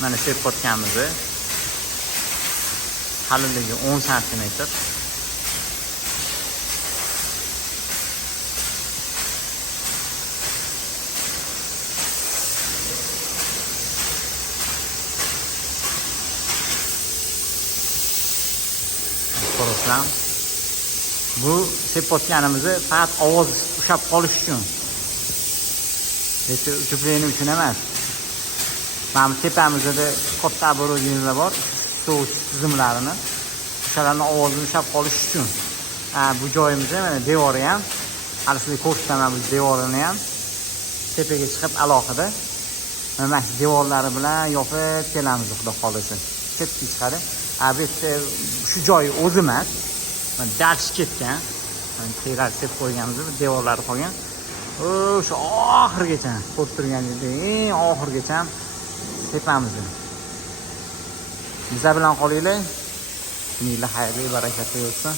mana sepayotganimiz qalinligi 10 cm. Ko'rasizlar. Bu sepayotganimiz faqat ovoz ushlab qolish uchun. Lekin uchupleni uchun emas. Mana bu tepamizda katta oborojenlar bor, sovush tizimlarini. O'shalarni ovozini ushlab qolish uchun. Bu joyimizda mana devori ham, hali sizga ko'rsataman bu devorini ham. Tepaga chiqib alohida mana shu devorlari bilan yopib kelamiz, xudo xolisa. Chetga chiqadi. Bu yerda shu joy o'zi emas. Mana darch ketgan. Mana terak deb qo'yganmiz, bu devorlari qolgan. O'sha oxirigacha, ko'rib turganingizdek, eng oxirigacha tepamizni. Bizlar bilan qolinglar. Kuninglar xayrli, barakatli bo'lsin.